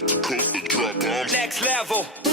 Coast to coast to drop bombs. Next level.